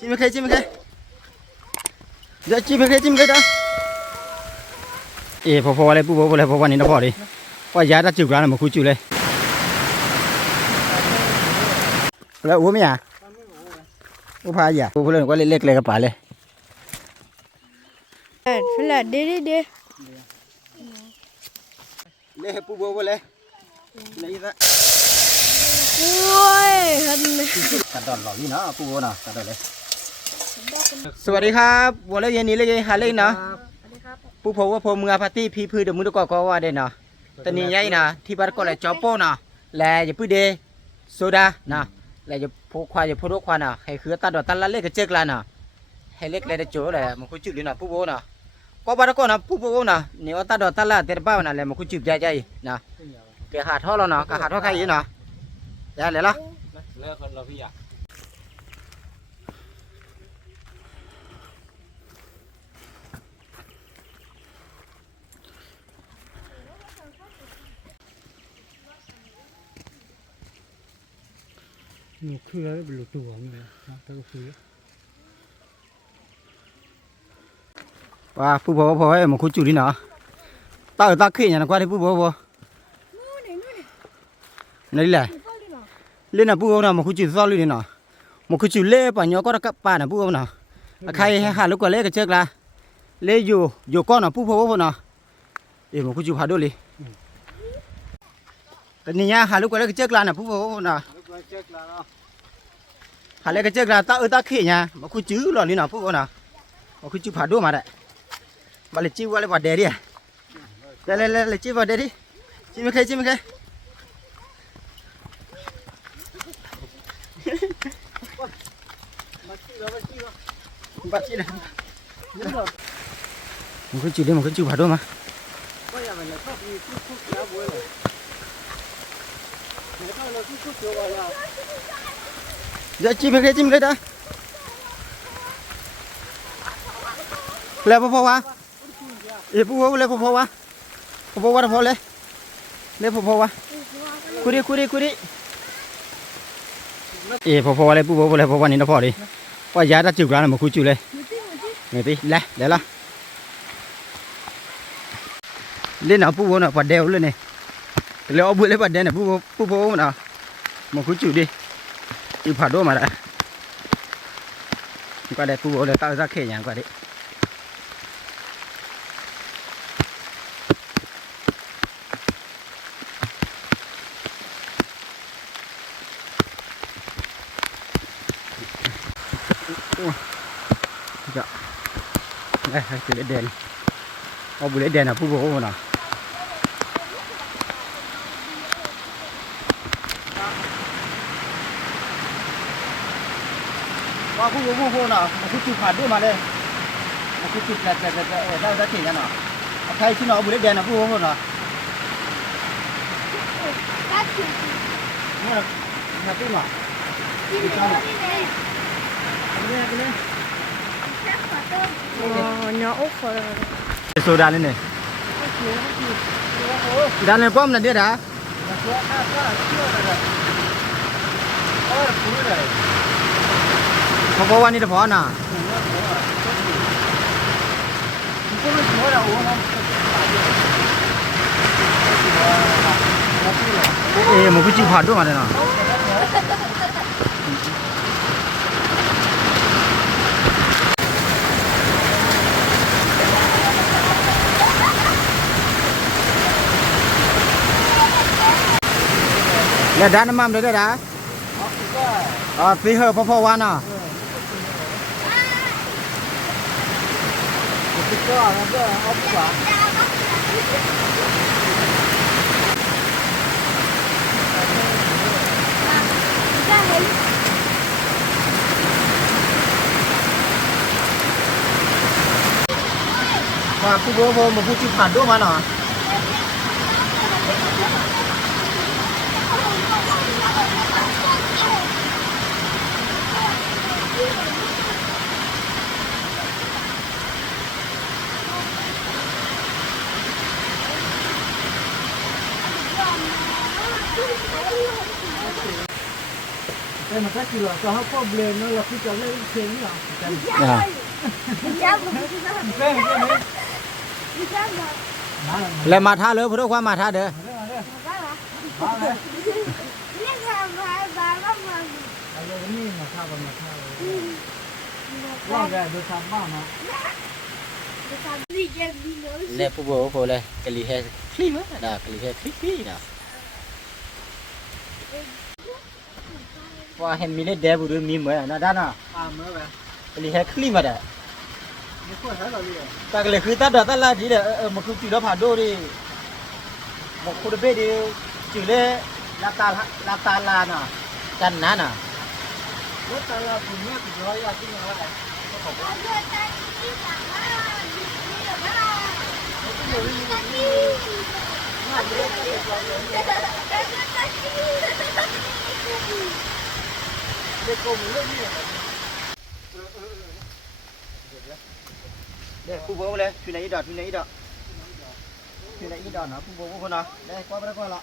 chim cái giờ chim cái đó phò này phò này phò này nó phò đi phò giá đã chịu ra là một khu chịu đây là uống mấy à uống pha gì à uống lên quay lên cái phải lên phải là đi lên phò lên lấy ra ôi hìnhตัดดอนหล่อนี่เนาะปูโบนะตัดดอนเลยสวัสดีครับบัวเล่นยันนี้เลยหาเล่นเนาะปูโพว่าโพมือพาร์ตี้พีพื้นเดี๋ยวมือตะกอว่าเด่นเนาะตอนนี้ยัยนะที่บ้านก็เลยจอโป้เนาะแล้วจะพื้นเดโซดาเนาะแล้วจะพกควายจะพกควายเนาะให้คือตัดดอนตัดละเล็กกับเจ๊กละเนาะให้เล็กเลยจะโจ้เลยมันคุยจุดเลยเนาะปูโบเนาะก็บ้านก็เนาะปูโบเนาะเนี่ยตัดดอนตัดละเตะบ้าเนาะแล้วมันคุยจุดใหญ่ๆเนาะเกี่ยหาท่อแล้วเนาะหาท่อใครอยู่เนาะแล้วเลยล่ะเลิกคนเราพี่อ่ะหนูคืออะไรเป็นตัวนี่นะแต่ก็คือว่าผู้บ่พอให้มันคุยจุดนี่เนาะตาขึ้นอย่างนั้นกว่าที่ผู้บ่นี่แหละเล่นน่ะผู้บ่เนาะมันคุยจุดซ้อนเลยเนาะมันคุยจุดเล่ป่ะเนาะก็ตะป่าน่ะผู้บ่เนาะใครให้หาลูกก็เล่ก็เจ๊กละเล่อยู่ก้อนเนาะผู้บ่เนาะมันคุยจุดพาด้วยเลยแต่นี่เนี่ยหาลูกก็เล่ก็เจ๊กละน่ะผู้บ่เนาะหาเล่ก็เจ๊กละตาขึ้นเนี่ยมันคุยจุดหล่อนี่เนาะผู้บ่เนาะมันคุยจุดพาด้วยมาได้มาเลยจิ้วว่าเลยว่าเดดิเลยจิ้วว่าเดดิจิ้มไม่เคยbắt chi này một cái chữ đây một cái chữ vào đâu mà giờ chim cái đó lên phô qua phô lên phô qua phô lên phô qua cúi đi phô lên phô qua nhìn nó phô đi phô giá đã chịu ra là một khu chịu đây người tí để là lên nào phô nào đeo lên này leo bự lên đeo này phô nào một khu chịu đi chịu phá đô mà đã qua đây phô là tạo ra khể nhà qua đấy đây hai cái đèn ô bự đèn là phú bộ nào qua phú bộ nào một cái chụp phạt đứa mà đây một cái chụp là đâu ra chỉ ra nào thay xin nó bự đèn là phú bộ nào là cái mà nhỏ út rồi soda lên này đàn này bom là đi đã không có quan đi được phó nào một cái chữ phạt đúng mà này nào là đá nó mam đấy đá phí hợp phô quan à và phú bố một phú chịu phản đua mà nào mà các chị là có học problem nó là khi cho lên trên là อ่า แล้วมาท่าเลยพุทธความมาท่าเด้อ แล้วผู้บ่ผู้เลยกะลีแฮคลีมั้ยดากะลีแฮคลีนะว่าเห็นมีเล็ดแดบุมีเหมือนนะด้านน่ะกะลีแฮคลีมาดะตากะเลยคือตัดดอกตัดลาดีเด้อมันคือจือแล้วผ่านโดดิบ่คุดเบดิจือเลยลาตาลาน่ะจันนั้นน่ะ Đây, phụ bố lên, chuyện này ít đọt, chuyện này ít đọt. Chuyện này ít đọt nó, phụ bố con nào. Đây, qua lọ.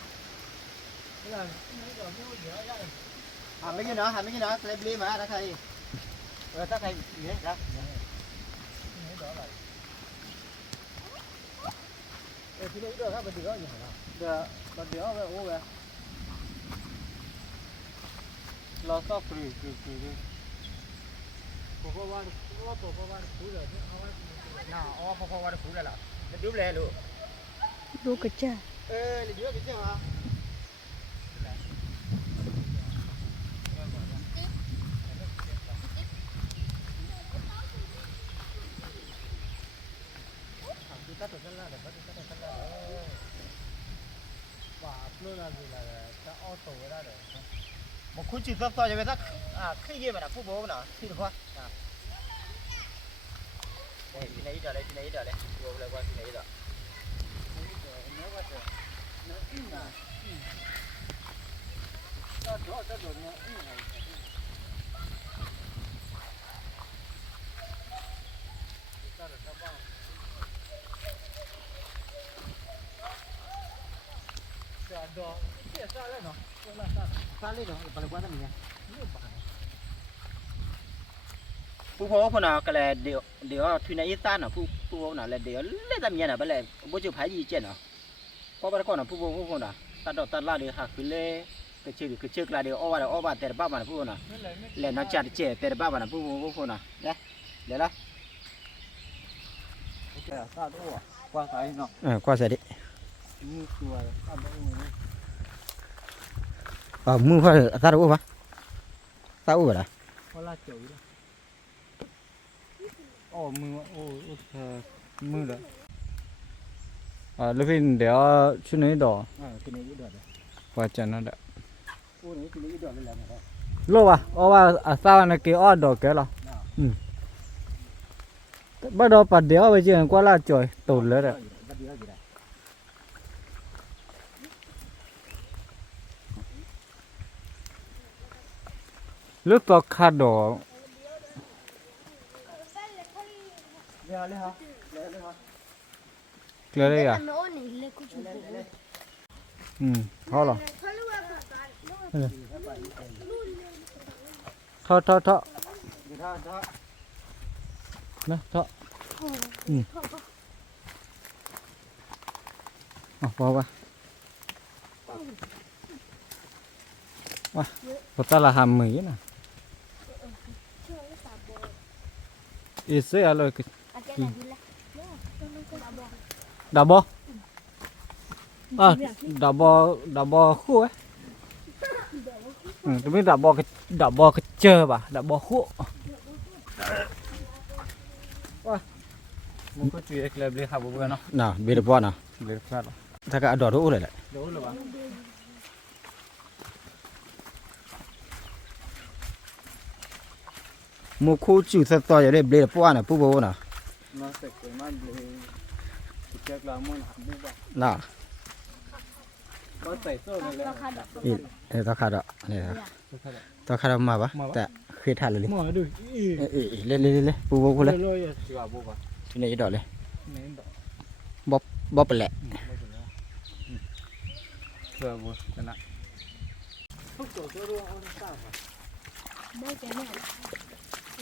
Mấy cái nó, lấy bì mà, đã thầy. Ta thầy, gì đấy, ra. Chuyện này ít đọt, bật đứa nhỉ? Bật đứa về ô về. Lo sóc cười. Nào, phô qua được phú là đứa lẹ luôn. Đu cái cha. Ê, đứa cái chứ hả? Một khu chữ to cho người ta khi kia mà đã phú bố nào khi được không? Đây, cái này đây, vô lại qua cái này rồi. Phú phố của nào cái là điều thuyền này ít tan nào phú phố nào là điều lấy tầm nhà nào bây giờ bố chịu phải gì chết nào qua bên con nào phú phố nào ta đọt ta la điều hạt cứ lê cái chiếc là điều ô ba tè ba mà phú nào là nó chặt trẻ tè ba mà phú phố nào đấy để đó qua cái nó qua sẽ đi như tuổi mưa phải ta đâu ta uống rồi có là chửi mưa đấy lúc khi để chút nữa đỏ qua chân nó đấy lâu sao này cái đỏ cái là bắt đầu bắt đéo bây giờ qua là trời tụt lên rồi lúc đó khá đỏ lên đây à thôi rồi thôi nè thôi qua ta là hàm mì nè ít xíu rồi đào bò khô ấy tôi biết đào bò cái chờ bà đào bò khô một cái chuyện là beli habu bukan no nào bê được bò nào beli apa ta cả đỏ đỗ lại đâu là bạn một khu chịu thật to vậy đây bê được bò nào phú bố nào nó sẽ cái mà beli chắc là muốn habu ba nào có tay số này là ta khá đó này ta khá đó mà bá ta khi thảเลย mà được lên phú bố lên rồi chỉ habu ba cái này đỏ lên này bóp bóp lẹ rồi bu cái này không chỗ tôi luôn ông sao ได้แก่แม่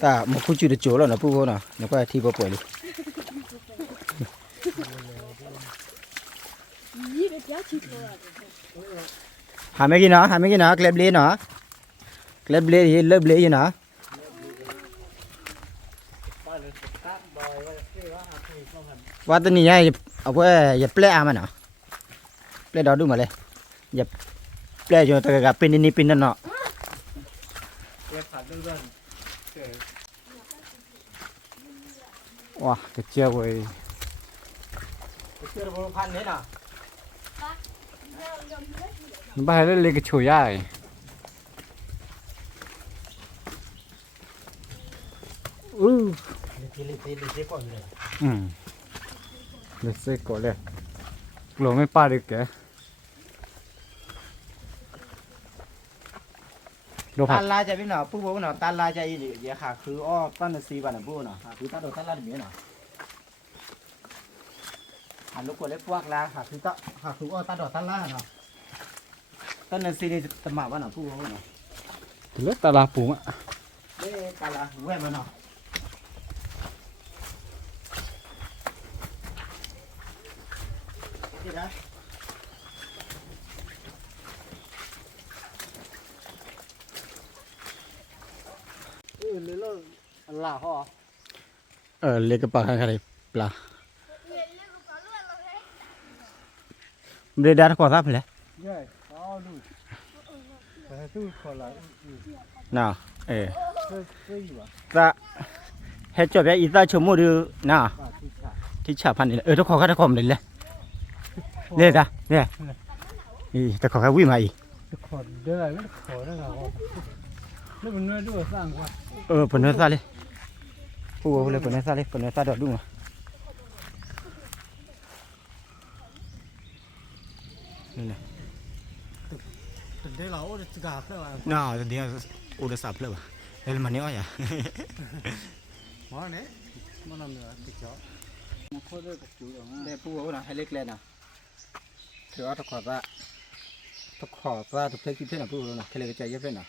ตามาคุยจุดโจแล้วนะผู้เขาน่ะแล้วก็ที่บ่ป่วยเลย ยี่ก็จะชิดเลย หาไม่กินนะเกล็ดเลี้ยนะเกล็ดเลี้ยเลิฟเลี้ยนะว่าตอนนี้เอาไว้อย่าแปลมันนะแปลดอดูมาเลยอย่าแปลจนตะกะเป็นนี่เป็นนั่นเนาะว้าจะเจียวเว้ย เจอบ่พันนี่น่ะ บ้านเล็กๆก็ช่วยย่าย ลิก่อนเลย เล็กเซ็กก่อนเลยกลัวไม่ป้าดึกแกดูผั ตา ด ลาจะเป็นเนาะผู้บ่เนาะตาลาจะอีเดี๋ยวค่ะคืออ้อปั้นสีบานะผู้เนาะคือตาโดตาลาดิเนาะอันลูกคนเล็กพวกลาค่ะคือตาค่ะคืออ้อตาโดตาลาเนาะต้นสีนี่ตะหมาว่าเนาะผู้บ่เนาะ เลือดตาลาปูอ่ะ เด้ตาลาแว่มาเนาะนี่นะ เลยเลิกลาห่อ เล็กกระป๋าใครปลาเดี๋ยวขอทราบเลย ย่ายอ๋อดูแต่ตู้ขอละ น่ะเฮ้ยอยู่อ่ะ จะให้จบแล้วอีตาชมมูดูน่ะ ป้าที่ขา ที่ฉาพันนี่ตะขอข้าตะขอมเลยเนี่ยจ้ะเนี่ยตะขอข้าวิ่งมาอีก ขอเด้อไม่ขอได้หรอนี่มันน้อยด้วยสร้างว่า ปนเนื้อซาเลยผู้ว่าเลยปนเนื้อซาเลยปนเนื้อซาดอดดุ้งอ่ะนี่แหละ ได้เราจะกาเพื่ออะไร น่าตอนนี้อุดสับเลยว่ะเฮ้ยมันนี่อ้อยอ่ะ หมอเนี่ยมันนำเนื้อติดเจาะมันโคตรได้กับจูอย่างนั้น ได้ผู้ว่าให้เล็กเลยนะถือว่าตะขอซาตะเพลิดกินเพื่อนนะผู้ว่านะเคเลยกระจายเยอะเพื่อนนะ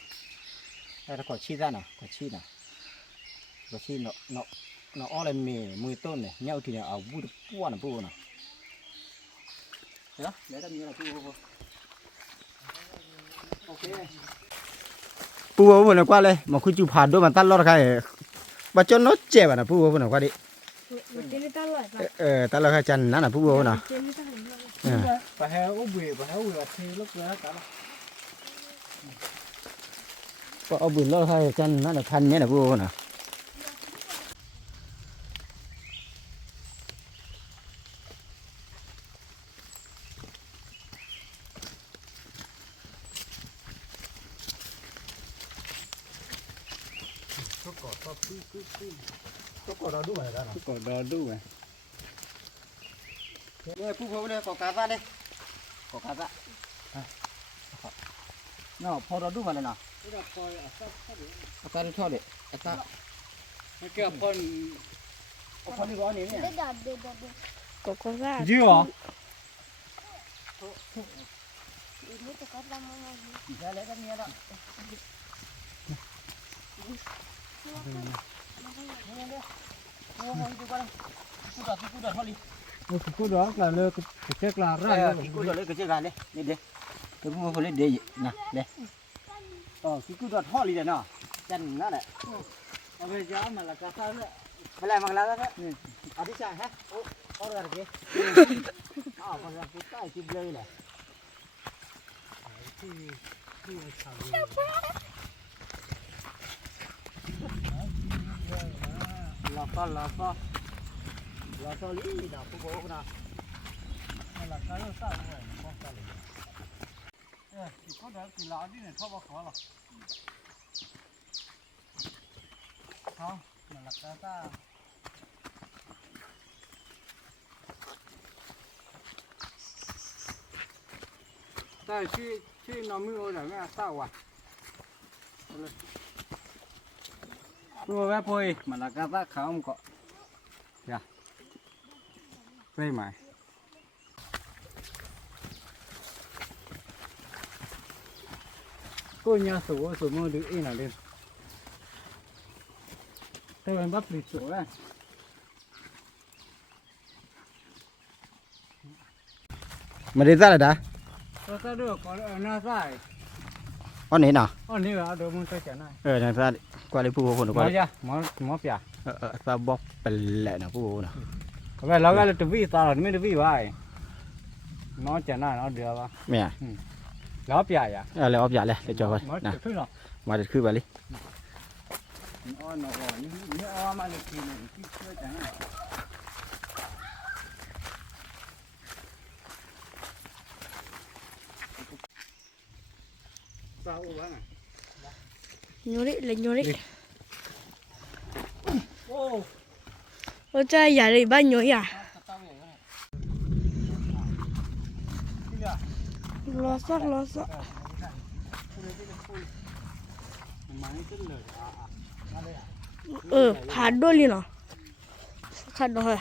แต่ตะขอชี้ได้นะขอชี้นะขอชี้เนาะอ้ออะไรมือต้นเนี่ยเงี้ยทีเนี่ยเอาบูดป้วนนะผู้ว่านะเดี๋ยวทำยังไงผู้ว่าโอเคปูว่าบุญกว่าเลยมาคุยจูผ่านด้วยมันตั้งรอดใครบัจจนนเจ็บนะปูว่าบุญกว่าดิ เจนี่ตลอด ตั้งรอดใครจันนั่นนะปูว่านะ เจนี่ตลอด ไปหาอุ้ยไปหาอุ้ยทีลูกเรือกัน ก็เอาบุญรอดใครจันนั่นนะพันเนี่ยนะปูว่านะก็กดเราด้วยนะ กดดอดูไง เนี่ยปูว่าเนี่ยกดกาซาเลยกดกาซาเนาะพอเราดูมาเลยนะ เราคอยอ่ะซับซับ อาการชอบเลยอาการ ไม่เกี่ยวพ่น เอาคนที่ร้อนนี่เนี่ย ก็ก็ว่า ยื้อเหรอ ใช่เลยก็มีแล้วกูดอทอลี มันกูดอกlà lơ cái chiếc là raกูดอทเลยก็เจ๊กันเลยนี่เด้ตัวพวกเขาเล่นเดี๋ยวนะเด้กูดอทอลีเนาะจันนั่นแหละ ở bây giờ mà là cá sao đấy ไม่ไรมังแล้วก็อธิษฐานฮะโอ้โอ้อะไรกันอ้าวคนละผู้ใต้จิบเลยแหละเราก็ลีดอกผู้โบกนะ là cá nó sao vậy con cá này thì có đợt thì lọ đi này thôi bao khó rồi không mà là cá ta đây khi nó mưa rồi nghe sao à mưa bé phơi mà là cá ta không có dạ đây mày cô nhà số mưa được in là lên แต่เป็นบัฟลิสุเลย มาได้ซ่าเลยดา ก็จะดูก่อนน่าใส่ อ๋อนี่เนาะ อ๋อนี่ว่าเดี๋ยวมึงจะเจอหน่อย นางซ่ากว่าเลยผู้คนก มา ว่า จ้ะหมอเปีย ซ่าบอกเป็นแหละนะผู้นะ ก็แบบเราก็เลยตัววิ่งตลอดไม่ได้วิ่งไว้น้องเจอหน้าน้องเดือวะ แม่ แล้วเปียอ่ะ แล้วออบอย่าเลยเดี๋ยวจอกัน หมอ นะ จะขึ้นหรอ มาจะขึ้นไปเลย อ๋อหนอนี่อ๋อมาเลยทีนึงที่ช่วยจัง nhuri là nhuri ô ô chơi giả đi bao nhuri à lo sót phá đôi liền à khát đôi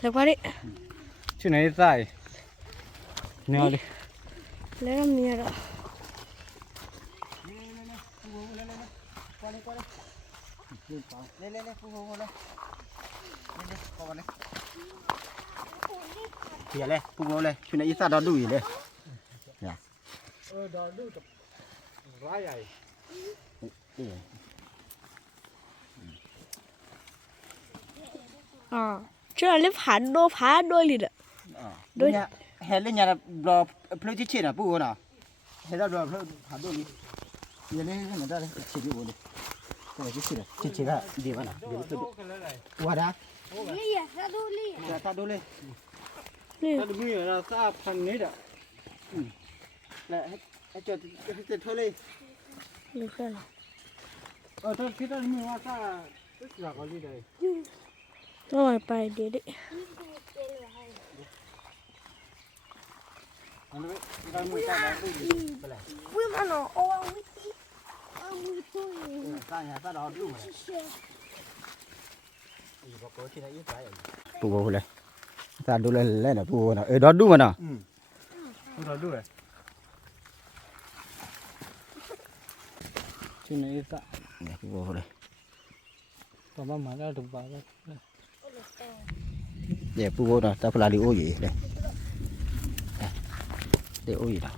lấy qua đi chuyện này dài nhau đi lấy làm gì đó Iya leh, punggu leh. Cuma isa dah dulu leh. Ya. Dah dulu tu raya. Iya. Chứ là lấy phá đôi liền ạ. Đôi. Hè lên nhà là bò pleu chi chi nè, punggu nè. Hè da bò pleu phá đôi đi. Giờ lên cái đó đấy, chi đi bộ đi. Cái chi chi đấy, chi chi đó đi vào nè. Qua đó. Lia, ra đôi lia. Dạ ta đôi lên. Ta được nhiều là sao phần đấy đó. Lại hãy cho cái thôi đi. Được rồi. Tôi khi ta nhiều là sao tức là có đi đây. Rồi, bài để đi. Vui mà nó ô ăn với tí. Ăn với tôi. Ta nhà ta đó đủ rồi. Punggu leh. Ta đôi lên lên nè punggu nè. Đó đủ mà nè. Dah dulu. Chuyện này ta Nè punggu leh. Papa mà ra được bà đó. Để punggu nè, ta phải đi ô gì đây. Để ô gì đó.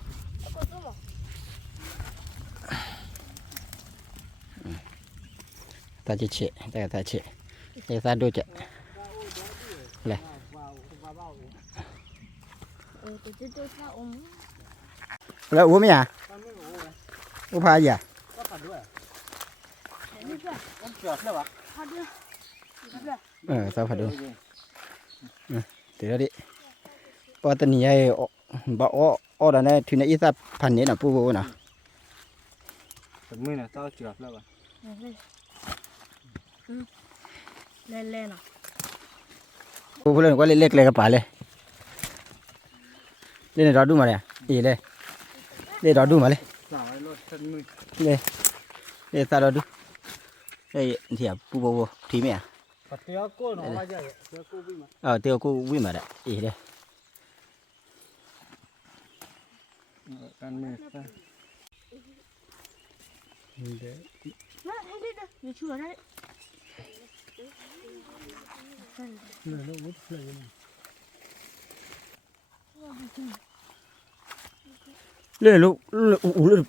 Ta chỉ chết, ta chết. Để ta đôi chết. Này. Là uống à? Uống pha gì à? Sao phải được? Thế đó đi. Qua tên này bảo ở đây này thì này ít ra phần này là pu vô nè. Tụi mình là tao trượt rồi. Lên à. Pu vô lên qua lên lên cái phải lên. Lên này đó đúng mà nè. Ý lên. Lên đó đúng mà lên. Lên. Lên ta đó đúng. Đây thì pu vô thì mẹ. Tiêu cô nó bao giờ tiêu cô vui mà. Tiêu cô vui mà đấy. Ý đây. Ăn mì ta. Nó thấy đi đâu, người chùa đấy. Lên lúc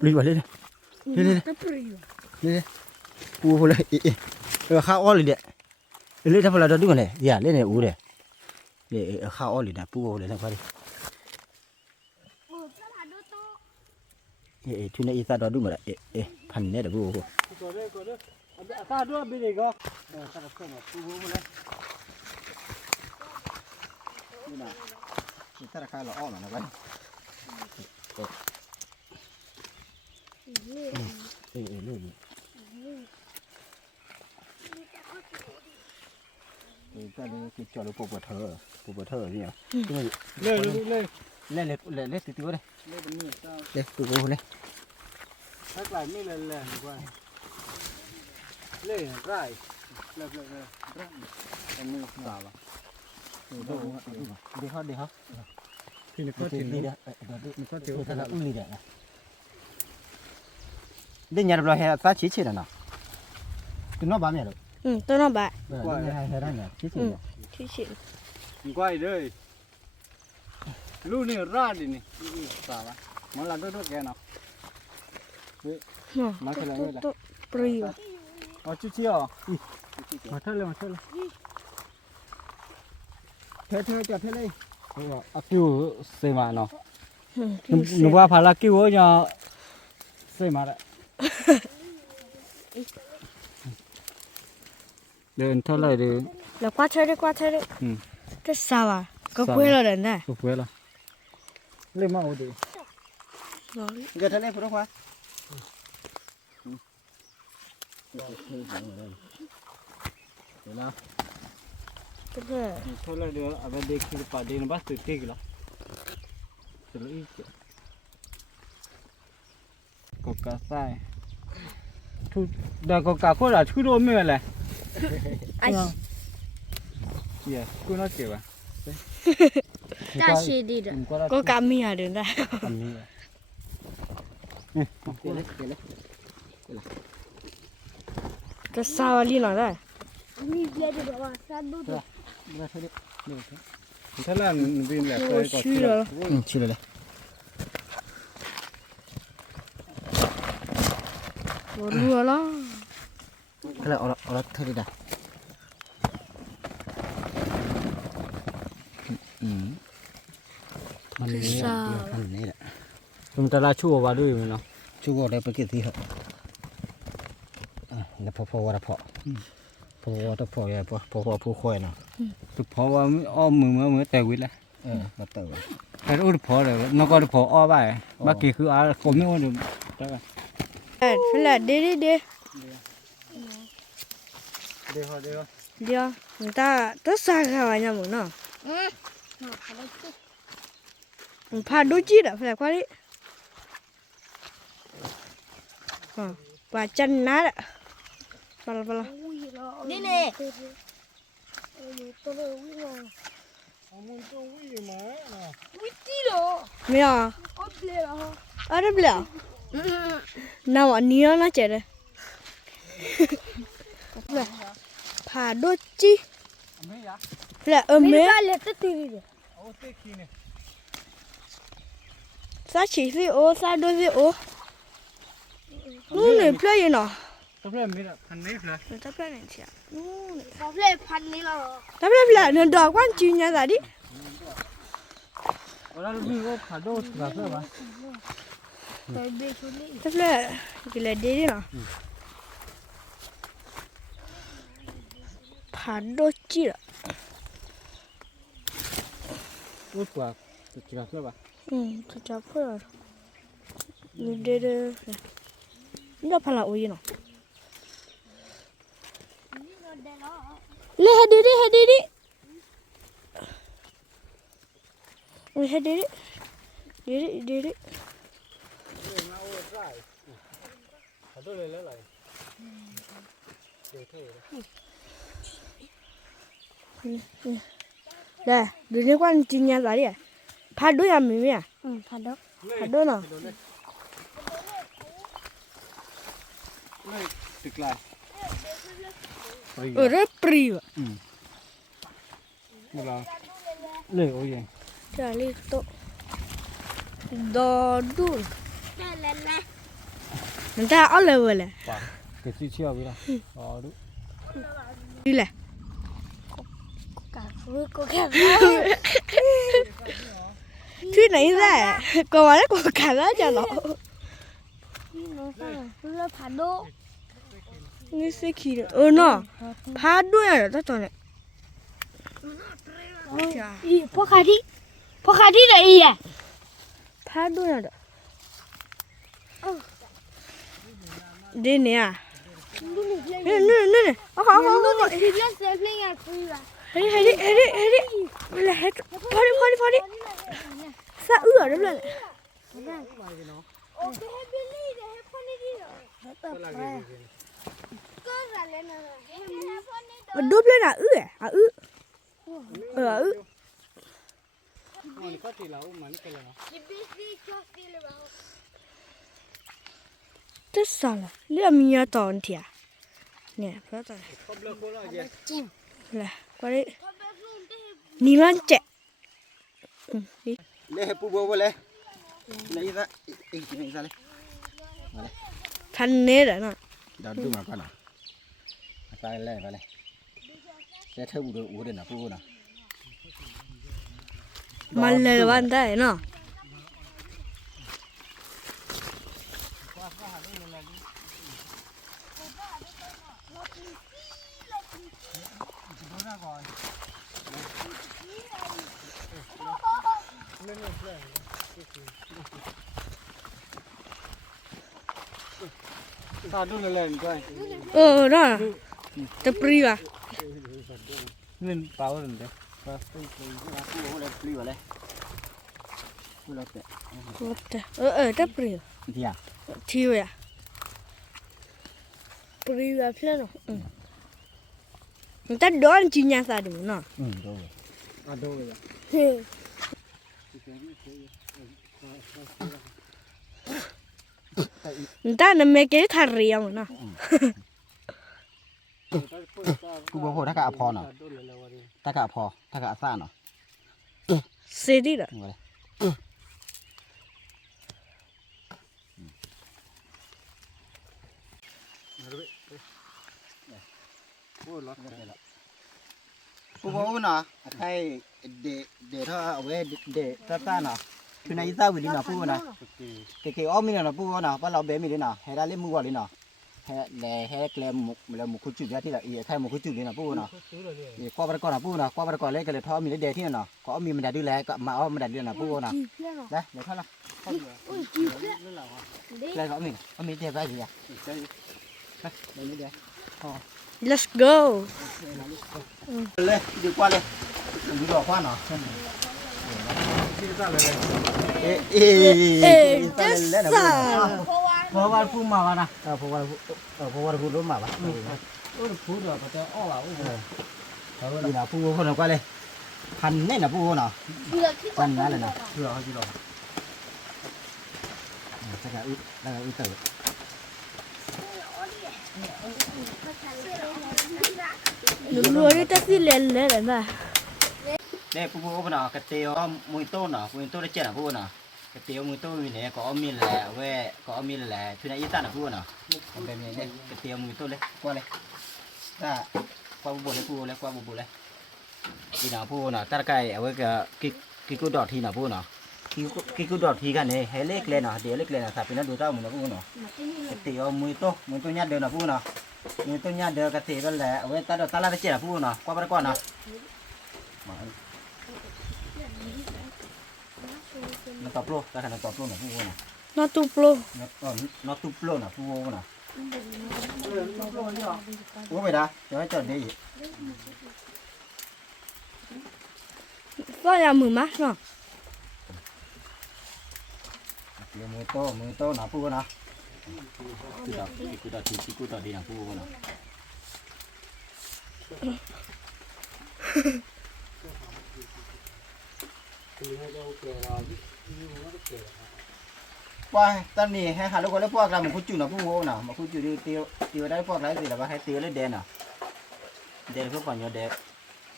lên vào lên. Lên. Lên. Pu vô lên. Khao ó lên đấy. Lên ta phải là đó đúng này. Dạ lên này u đấy. Để khao ó lên nè pu vô lên qua đi. Thứ này ta đó đúng rồi đấy. Phần này là pu vô. Có đấy. Ta đưa bên này cơ. Ta đặt xong rồi pu vô lên. Như nào? Ta đã khai là ó là nó vậy. Lên. Ta đi cái trò phụ bờ thở gì nhỉ? Lên từ từ đây. Đây, từ từ lên. Thắt lại mới lên qua. Lên rai. Lên. Em mua vào vào. Đi hết. Thì nó có Đi tiền đây. nó có tiền. Ta là uli đấy. Đây nhà rồi hè ta chỉ nè nào. Cứ nó bán mẹ rồi. ตัวน้องบ่าย qua hai hai đang nhỉ chứ gì nhỉ ที่ฉีด quay đây lu này ra đi nè sao vậy mà là đôi đôi cái nào เนาะ มาเท่าไหร่เลยล่ะ ตัวปรีว à chú chiêu mà thưa lên thế cho thế đây à kêu xây mà nó หนูว่าพารากิ้วเนี่ยใส่มาแล้วเดินเท่าไรเดิน แล้วกวาดเธอได้จะสาวอ่ะก็คุยแล้วเดินได้ ถูกเวลาเล่นมาโอ้ดิ giờ thế này phụ đâu qua เดี๋ยวนะ ก็เพื่อ เท่าไรเดินเอาไปเด็กที่ป่าเดินบ้านตื่นตีกันแล้วจะรู้อีกกบกาใส่ทุกเดี๋ยวกบกาโคตรชุดโดนไม่เลย ไอ้ เหี้ยกูน่าเจ็บอ่ะ จ้าชีดีเด้อก็กามีอ่ะเดินได้ อันนี้ จะสาวลีหน่อยได้ ถ้าล่างบินแบบไปก่อน chưa rồi đấy รัวแล้ว thế là ở thôi đi đã มันนี่ สาว ăn này đấy มันจะลาชั่วว่าด้วยมั้ยเนาะ chú gọi đây phải cái gì hả là phò là phò tập phò vậy phò phù khoai nào ตุพอว่าอ้อมมือแต่วิละ là tự แต่อุดพอเลยนกก็พออ้อไปบางทีคืออาคมไม่อ้วนได้ป่ะ เอ้ยเพื่อนเดี๋ยว เดี๋ยว มันต้องสร้างเขาไว้ยังมั้งเนาะมันพาดูจีดอ่ะเพื่อนคนนี้ป่าจันนัดอ่ะปลานี่เน่ไม่เอาอะไรเปล่าน้ำอันนี้น่าเจ๋งเลยพาดูจีเปล่าเมย์ซาชิซิโอซาดูซิโอนู่นเลยเปล่าอยู่เนาะ ตัวเพื่อนมีละพันนี้เลย แต่เปล่าเนี่ยเชียนู่นเลย เขาเล่นพันนี้แล้วเหรอ แต่เปล่าเนี่ยดอกวันจีนเนี่ยสิ เวลาดูก็ขาโดดแบบนี้ป่ะ แต่เบชุนี่ แต่เปล่ากิเลสดีเนาะพาดูจีอ่ะ อุดกว่าจะกี่แบบนี้ป่ะ จะจับเพื่อนี่เด้อนี่เราพลังอุ้ยเนาะเล่ให้ดีเฮ้ยดีขาโดดเลยแล้วได้ดูนี่กวนจีนเนี่ยสิพาดูยังมีไหมอ่ะ พันดอก พาดูเนาะ ตึกลาย เรื่องปรีวะ เวลาเลยโอ้ย จะเรียกโตดอดู ได้แล้วนะ มันจะเอาเลยเว้ย ป่ะเกิดที่เชี่ยวไปละอ๋อดู ดีเลย กาฟื้นก็แค่ ที่ไหนแหละก็ว่าแล้วก็ขาดแล้วจะหรอ พี่น้องสาวเล่นพันดอก นี่สิขี้เนาะพาดูอ่ะตัวตัวเนี่ย อีพ่อขาที่ไหนอีอ่ะ พาดูอ่ะดีเนี่ยนี่โอ้โห ที่เล่นเซฟเล่นอย่างฟื้นอ่ะ เฮ้ยเลยพอดีซะได้เลย โอเคให้บิลลี่เดี๋ยวให้พ่อนี่ดีเหรอก็จะเล่นอะไรให้พ่อนี่ มันดูเลยนะมันก็ตีเรามันก็เลย จิบบิสซี่ชอบตีเลยบ้าง 这啥了？这米呀，当天， เนี่ยเพราะแต่ Problem bola je. แหละก็ได้นี่มันเจ็บ le pu bo bo le na isa na isa le ทันเนื้อแล้วนะ da du ma pa na pa le pa le le thau bu do o de na pu bo na มันเลยวันได้เนาะ Ta du le len coi. น่ะจะปรีว่ะ Nen pau ren de. Pa pu bo le pli wa le pu la te วัดแต่จะปรี ti ya ทีว่ะปรีว่ะเพื่อนมันจะโดนจีน่าซาดูเนาะ do a do le. มันจะนั่นไม่เกี่ยวทาเรียมเนาะ pu bo ho ta ka pho na ta ka pho ta ka sa na เสดีละ ngồi đây cô bố nè hay để thôi về để ta ta nè thứ này ta vừa đi nè cô nè cái ôm mình nè cô nè bắt đầu bé mình đi nè hay đã lên mua đi nè hay để hay là một chút gì thì là thay một chút gì nè cô nè qua bên con nè cô nè qua bên con lấy cái thôi mình để thế nè có mình đã đi lấy mà ôm mình đã đi nè cô nè đấy để thôi là đây có mình để cái gì à đây mình để let's go lên đi qua lên đừng đi qua nó just sa Phô vào phun mà nè. phô vào phun đúng mà bạn Ôi phun rồi mà cho ó vào. đi nào phun vào qua lên hành này là phun nào chân đó là nào Rồi rồi. đây là ư tử lúa đi ta xí lên lên nè đây phun vào nào cái tiêu mùi tô nào mùi tô để chén là phun nào cái tiêu mùi tô này có miên lẻ về có miên lẻ thứ này ít ta là phun nào còn bên này đây cái tiêu mùi tô đây qua đây ta qua bộ này phun đây qua bộ đây đi nào phun nào ta cái ở cái cú đọt thì nào phun nào cái cú đọt thì cái này hay lết lên nào để lết lên nào thà pin nó đủ tao mình nó phun nào cái tiêu mùi tô nhát đều là phun nào mùi tô nhát đều cái tiêu đó là ở ta đọt ta la cái chén là phun nào qua bên con nào nó tập lô ta thành nó tập lô là phun nào nó tu plo nó tụp lô là phun nào uống vậy đã cho nó chọn điก็อย่ามือมาเนาะ tiêu mùi tô nào phun nào cứ đọt đi nào phun nào qua ta nè hay hà lúc có lấy bọc ra một chút chữ nào phun nào một chút chữ đi tiêu đấy bọc lấy gì là bác hay tiêu lấy đèn nào đèn có còn nhiều đèn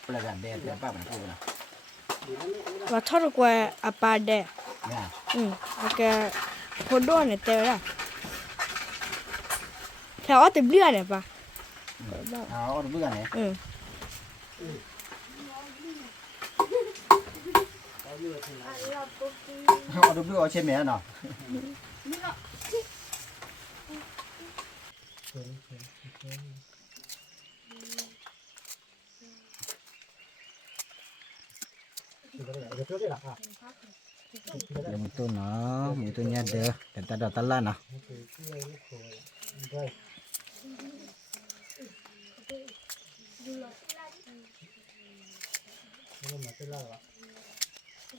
là gần đèn thì bác phải phun nào ว่าทอดกว่าอาปาเดะ nha แล้วก็พอดอนเนี่ยเตะละแถวเอาแต่เบี้ยเนี่ยปะ áo được bữa này เอาดูดูเอาเช่นแม่เนาะyang itu nah itunya deh dan tanda telan nah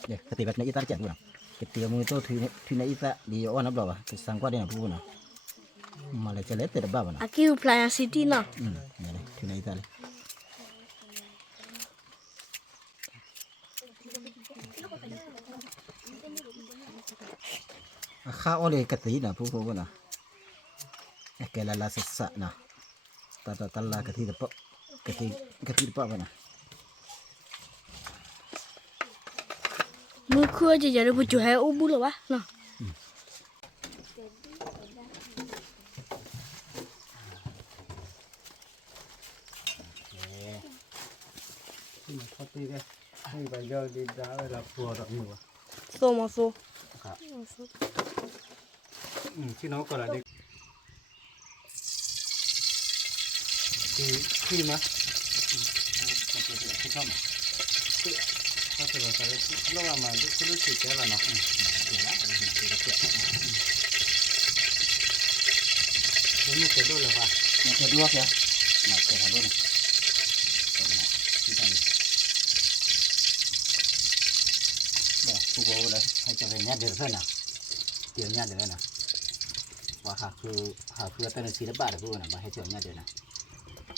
deh ketika nak itar cak bukan ketika mu itu tu nak itar di orang apa bah kesang kuat dengan bukan malah celet tidak apa nah อากิวพลายซิตี้เนาะ ya deh tu nak itarข้าoleh keti nah pun pun nah kelala sesak nah ตลากะทิตะเปาะกะทิตะเปาะไปนะ มือเครือจะจะได้บุจุให้อุบุหรอวะเนาะ เขาตีได้ให้ไปยอดดีจ้าเวลาพัวดอกมือ โซมาโซ ที่น้องก็ละดิที่มั้ยที่ชอบมั้ยถ้าเกิดเราใส่ระหว่างมันก็รู้สึกแก่แล้วเนาะมันไม่เกิดด้วยหรอปะ เกิดด้วยแกมาเกิดด้วยนะที่ทำบอกผู้บอกเลยให้จะเป็นญาติเดือดเพื่อนนะเดี๋ยวญาติเดือดนะว่าหากคือตั้งแต่4 บาทผู้นะมาให้เจอญาติเดือดนะ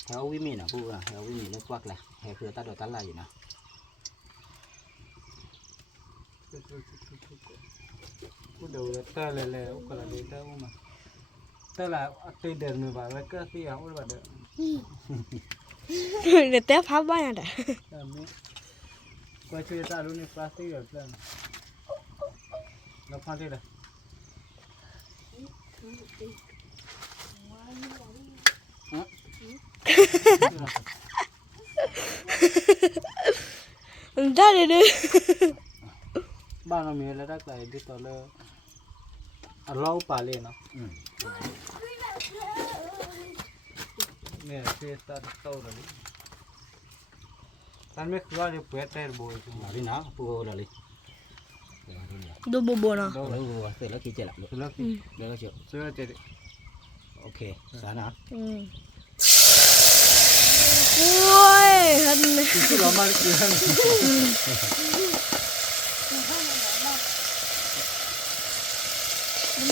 ให้เอาวิมีนะผู้นะให้เอาวิมีเลิกควักแหละให้คือตัดดอกตัดลายอยู่นะ กูดูเตอร์เลยก็ละดีเตอร์มาเตอร์ละตีเดินมือบ่าแล้วก็ที่เอาไว้เดิน เดี๋ยวเต้พับบ้านอ่ะ แบบนี้ก็ช่วยตาดูนี่พลาสติกแบบนั้นแล้วพอที่เลย ได้เลยดิ บ้านเรามีอะไรได้ไกลที่ตัวเลยเราป่าเลยเนาะเนี่ยช่วยตาโตเลยท่านไม่คือว่าจะเปิดแต่บ่อยจัง Lari na, pu lari. ดูโบโบเนาะ Lalu tu lagi je lah. แล้ว Dah lagi. ช่วยจะ Okey, sana. โอ้ยฮัน ที่เรามาคือ มั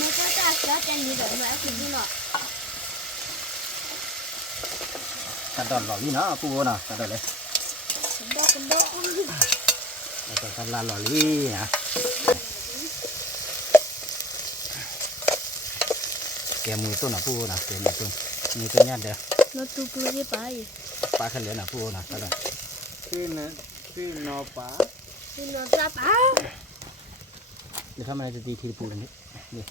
นก็จะแล้วจะมีแบบแบบคุณนี่หรอ Kadang lari na, pu na, kadang le. คุณดอก Kadang lari na. Kaya mu tu na pu na, kaya mu tu. Ni tu nya dah. เราตูกเลยไป Pa kali na pu na, kadang. ที่นอป่า คุณนอนซับอ้า Dia sama ada di kiri pu ni. Ni.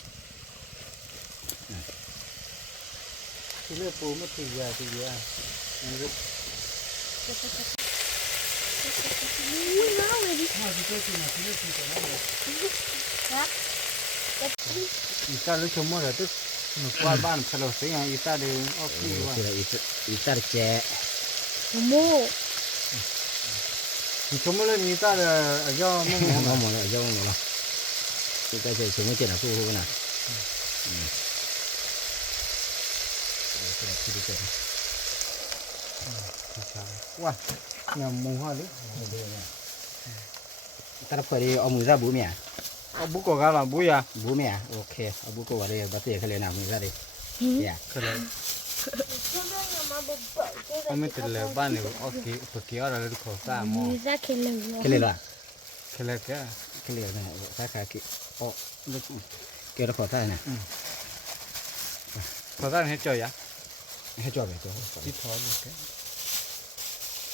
ที่เลือกปูไม่ถือยาถือยา อุ้ยน้าเลยดิ อีตาลูกชมว่าเด็กหนูกวาดบ้านสลบเสียงอีตาเดินออกคู่ว่า Kira itar je. โม หนูชมว่าเลยอีตาเดินย่อมุ่ง Ngomong lah, jauh ngomong lah. Kita je semua je nak pu na. Kira kiri. ว่าเนี่ยมุ่งหัวเลย Tar pari amu za bu mia. เอาบุกกกันละบุยา Bu mia. Okey, abu ko wale batu ya kale na mu za de. Ya. คือเลยเอาไม่ติดเลยบ้านเนี่ยโอเคปกติอะไรก็ขอสามโม มีซาเคเล Kale la. คือเลยแก Kale na sa ka ki. Oh, ke ra ko ta na. ขอสามให้จ่อยอ่ะ He jo be to. ที่ท้อเลยแก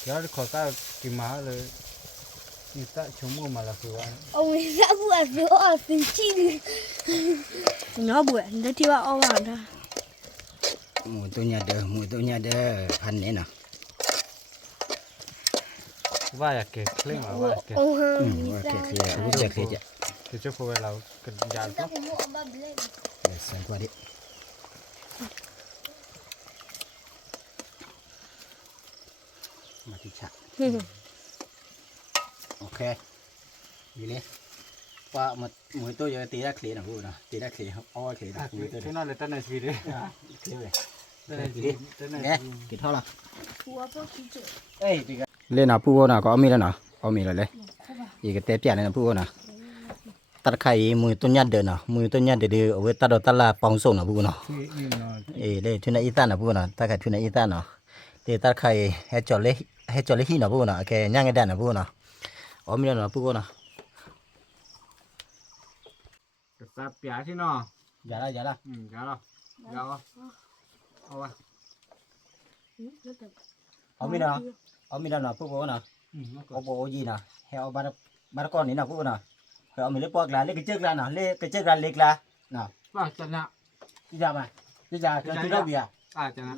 แล้วขอสามกินมาเลยอีตาชมว่ามาละคือว่า โอ้ยซับว่าสิอ๋อสิชิน เนาะบุ๋ยเดี๋ยวที่ว่าเอาหวานนะ Mu tu nya de han ni na. ว่าอยากเก็บเครื่องว่าอยากเก็บ โอ้โห Okey, clear. Abu je clear je. จะจะพูดเรากันยาน ถ้าผมเอามาเบลน Yes, san ko adik. Mati cak. Okey. Ini. Pak mu tu je tidak clear na bu na. Tidak clear. Oh clear dah. Mu tu ที่ dah. นั่นเลยตั้งแต่ชีวิตเลย Clear weh. ตั้งแต่ชีวิตตั้งแต่ Nè, kita thôi lah. หัวพวกคิดเจอ Ê, lên nào pu nào có mi là nào, có mi là lấy. Gì cái tép chả này là pu nào. Tắt khai mùi tôn nhát được nào, mùi tôn nhát được ở với tắt đầu tắt là bóng sông nào pu nào. ที่นี่นอน Ê, đây chuyện này ít tan nào pu nào, tắt khai chuyện này ít tan nào. Thì tắt khai hết cho lấy hi nào pu nào, cái nhang cái đàn nào pu nào. Có mi là nào pu nào. กระซับเปียที่นอน Dạ là. ยาวหรอยาวเอาวะ เอามีนะเอามีนะผู้บ่นะ nó có เอาบ่ยีนะให้เอาบาร์ก้อนนี่นะผู้นะเอามีเล็กปอกละเล็กกระเจิกละนะเล็กกระเจิกละเล็กละนะ ba chân nạ ที่จะมาที่จะคือเราเบีย à chân nạ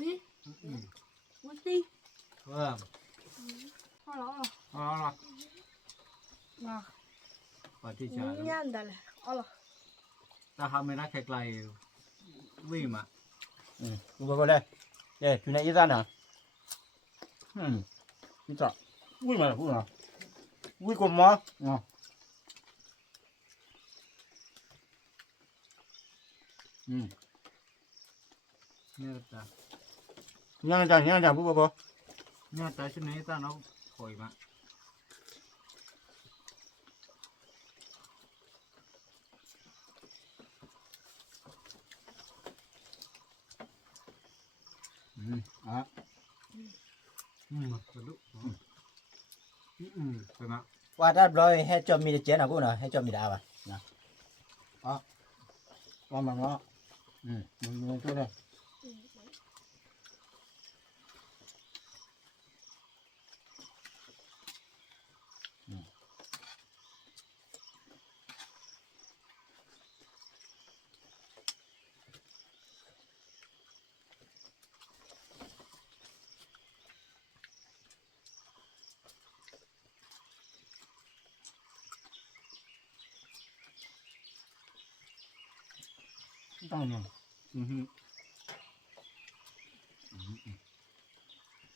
Quýt đi. vâng Thôi lỡ rồi. đó Nè. và thì chả Nhanh đây là. Ôi là. ta ham mấy cái này vì mà ดูบ่เลยอยู่ในอีสานน่ะนี่จ้ะอุ้ยมาผู้นะอุ้ยกลมมาเนาะ nghe ta ยังจ้ะผู้บ่ nghe ta trên này ta nó khỏi mà à đúng phải mà ว่าได้บ่อยให้จอมมีเจนะผู้นะให้จอมมีดาว่ะนะว่ามันเนาะมันตัวเลยต้องเนี่ย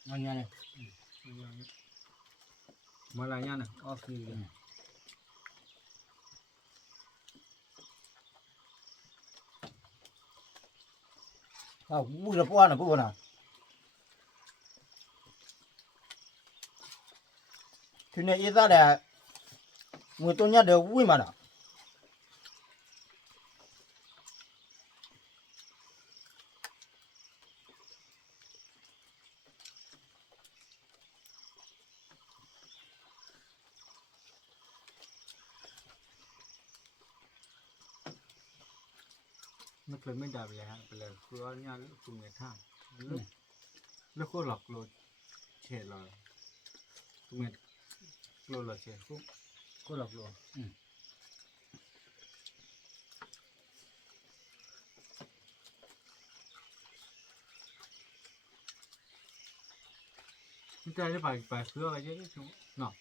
มันยังไง mà là nha này ok vui là quá làผู้นะทีนี้อีสานแหละมือตัวเนี้ยเดี๋ยวvui màน่ะ nó phải mới đạp lại phải là cứ nha lúc cùng người tham lúc có lọc lột trẻ là cùng người lột là trẻ cũng có lọc lột chúng ta sẽ phải khứa cái chứ chúng nó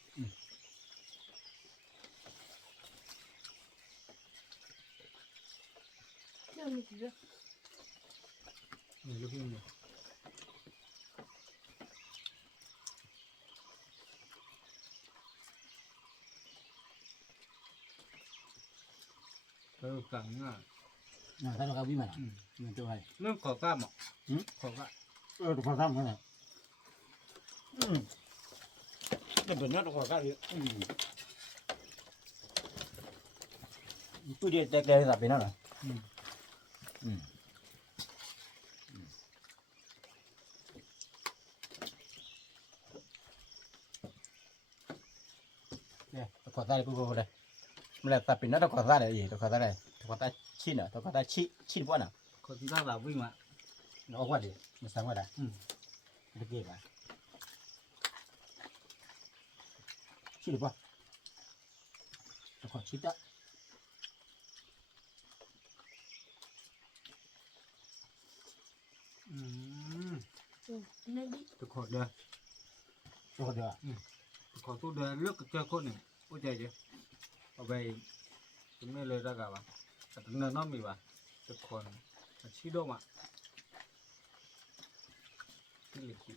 lúc này cẳng à thấy nó cao bí mà mình tôi hay nó có cam à có cam được khoảng trăm cái này đừng phải nhớ được khoảng trăm gì tôi đi đây là bên nào này tôi có ra đây cô đây mình là tập bên đó tôi có ra đây gì tôi có ra đây tôi có ta chín à tôi có ta chín quá nào có chúng ta là vui mà nó quá đi mình sáng qua đây được gì vậy chín được không tôi có chín đó tôi khỏi đây tôi có được tôi khỏi tôi đây nước chơi con này ôi trời chứ ở đây chúng này lời ra cả bạn chúng này nó mì bạn tôi còn chỉ đâu mà cái lịch sử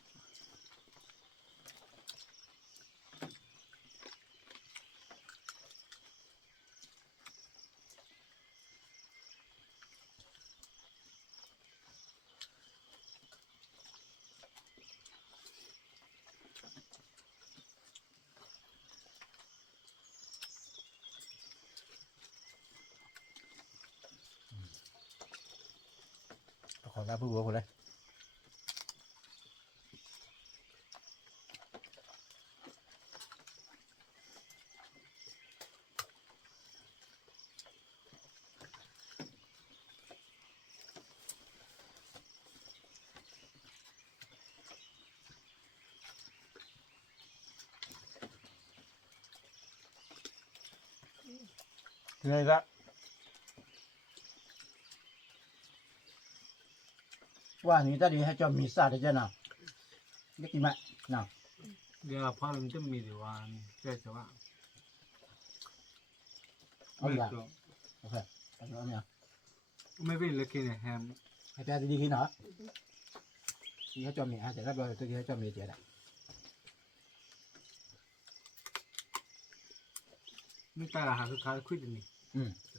khỏi ra bữa của đây เลยละว่านี่ตาดีให้จอมมีซาได้จ้ะนะได้กินไหมนะ เดี๋ยวพอมันจะมีดีวันเชื่อจะว่า เอา ไม่ ละ ก็ โอเคเอาเนี่ย ไม่เป็นเลยกินแฮม ให้แต่ดีๆเนาะนี่ให้จอมมีให้แต่รับรองตัวนี้ให้จอมมีเจ๊ได้ ไม่ตายละหาคือการคุยกันนี่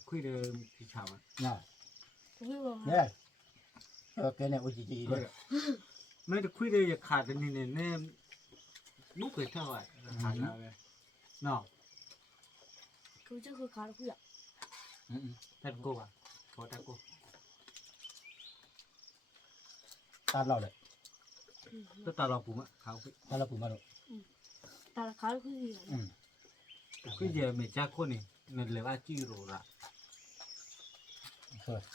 คุยเดิมที่ชาวอ่ะ เนาะ พี่บอก เนี่ยโอเคเนี่ยโอ้ยจีเลย ไม่แต่คุยเดิมอย่าขาดกันนี่เนี่ยเนี่ยมุกเคยเท่าไหร่ขาดอะไรเนาะ คือจะคือขาพี่อ่ะ แต่กูอ่ะพอแต่กู ตาเราเลย ก็ตาเราปุ่มอ่ะเขา ตาเราปุ่มมาเลย ตาละขาคือดี คุยเยอะไม่จ้าคนนี่มันเลยว่าจีโร่ละ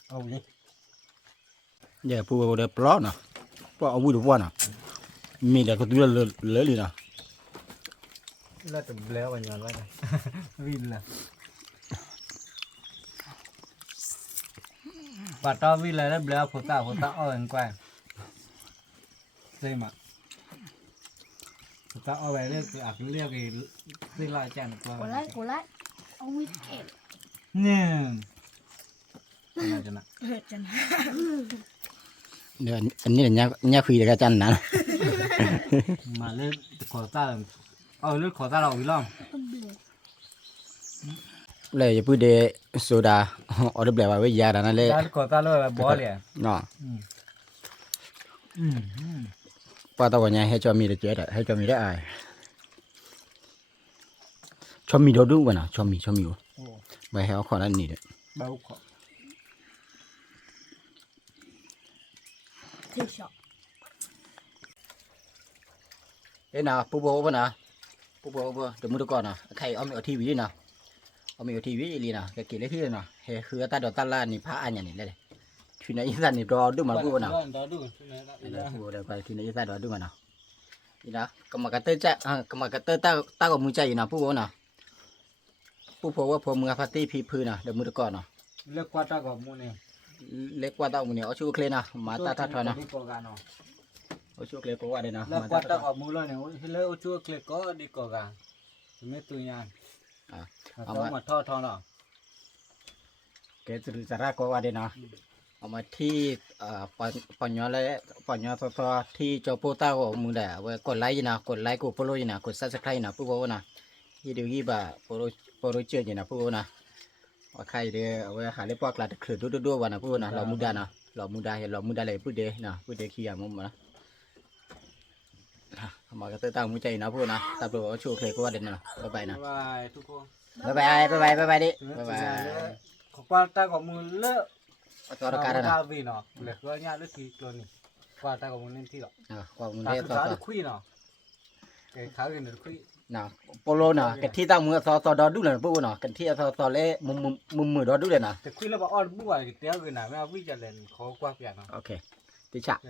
เอาดิเดี๋ยวปูเดี๋ยวปลอนะปลอเอาวุ้ยดูว่านะมีเดี๋ยวก็ตัวเลยเลยนะ แล้วแต่แล้ววันย้อนไว้เลยวินละปัดต่อวินเลยแล้วแล้วผมตาเอาเองกว่าใช่ไหมผมตาเอาไว้เรียกอักเรียกไอ้เรื่องลายแจ้งตัว กดไลค์เอาวิดเอ็ด เนี่ยน่าจะนะ จัน เดี๋ยวอันนี้เนี่ยคุยกับจันนะ มาเล่นขอตาเอาเล่นขอตาเราอีกรอบ เลยจะพูดเดโซดาเอาเดี๋ยวแบบว่ายาดานั่นเลย ตาขอตาเราแบบบอลเลย เนาะป้าตะวันยังให้จอมีได้เจ๊ได้ให้จอมีได้อายชอมีโดดูวะนะชอมีไปให้เอาขอนั่นนี่เด้อ เบาขอ ที่ชอบ เอ้ยนะปูโบวะนะปูโบเดี๋ยวมือตะก่อนนะใครเอามีเอาทีวีนะเอามีเอาทีวีลีนะแกกินได้ที่นะเฮ้คือตาดอตาลานี่พระอันอย่างนี้เลยทีไหนอีสานนี่รอดูมาปูวะนะ รอดู ปูเดี๋ยวไปทีไหนอีสานรอดูมานะนี่นะกำมากระเตอร์จ้ากำมากระเตอร์ตากับมือใจอยู่นะปูโบนะปูโบว่าพอมือพาร์ตี้พีพื้นนะเดี๋ยวมือตะก่อนนะ เลิกกว่าตากับมูนี่ เล็กกว่าตามือเนี่ยเอาชูเคลนะมาตาทัดทอนะ ดีกว่ากันเนาะ เอาชูเคลก็ว่าได้นะ เลิกกว่าตากับมูเลยเนี่ยเลิกชั่วเคล็ดก็ดีกว่ากันไม่ตุยงานเอามาทอดทองเนาะ แกจะรักก็ว่าได้นะเอามาที่ปัญญาเลยปัญญาต่อที่จอโปต้าก็มือได้ว่ากดไลค์นะกดไลค์กดโฟลว์นะกดซับสไครต์นะพวกว่านะยี่เดียวยี่บ่าโฟลว์เจอนะพวกนะว่าใครเดียวว่าหาเล็บปากลาดคลืดดูวันนะพวกนะเรามุดานะเรามุดาเห็นเรามุดาเลยพูดเดนะพูดเดขี้ยามุมนะมากระเตอตั้งมือใจนะพวกนะตาโปรชูเคลก็ว่าเด่นนะบ๊ายบายนะ บายทุกคน บ๊ายบายดิบ๊ายบาย ขอกว่าตากับมูเลิก ต่อการนะ วีเนาะเลิกก็ยากเลิกทีตัวนี้กว่าตากับมูเล่นที่หรอก ความมือ ตา เด็ คือ ต่อ ตาคุยเนาะเกขากันเดือดคุย นะโปโลนะกันที่ตั้งมือต่อดอดูเลยพวกนะกันที่ต่อเล่มือดอดูเลยนะ แต่คุยแล้วบอกอ้อนบัวเตี้ยกันนะไม่เอาวิ่งจะเล่นขอกว่าเปลี่ยนเนาะ โอเคติฉะ เ